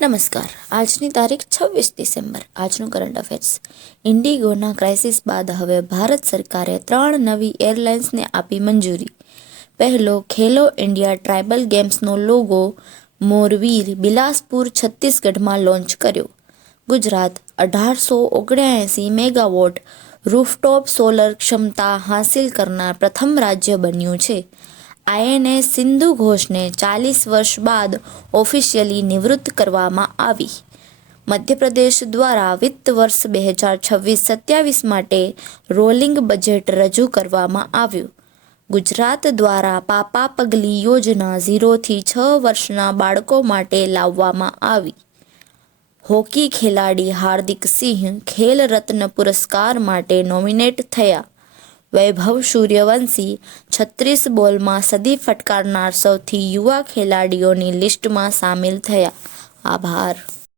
નમસ્કાર. આજની તારીખ 26 ડિસેમ્બર. આજનું કરંટ અફેર્સ. ઇન્ડિગોના ક્રાઇસિસ બાદ હવે ભારત સરકારે 3 નવી એરલાઇન્સને આપી મંજૂરી. પહેલો, ખેલો ઇન્ડિયા ટ્રાઇબલ ગેમ્સનો લોગો મોરવીર, બિલાસપુર, છત્તીસગઢમાં લોન્ચ કર્યો. ગુજરાત 1879 મેગાવોટ રૂફટોપ સોલર ક્ષમતા હાંસિલ કરનાર પ્રથમ રાજ્ય બન્યું છે. આઈએનએસ સિંધુ ઘોષને 40 વર્ષ બાદ ઓફિશિયલી નિવૃત્ત કરવામાં આવી. મધ્યપ્રદેશ દ્વારા વિત્ત વર્ષ 2026-27 માટે રોલિંગ બજેટ રજૂ કરવામાં આવ્યું. ગુજરાત દ્વારા પાપા પગલી યોજના 0 થી 6 વર્ષના બાળકો માટે લાવવામાં આવી. હોકી ખેલાડી હાર્દિક સિંહ ખેલ રત્ન પુરસ્કાર માટે નોમિનેટ થયા. વૈભવ સૂર્યવંશી 36 બોલમાં સદી ફટકારનાર સૌથી યુવા ખેલાડીઓની લિસ્ટમાં સામેલ થયા. આભાર.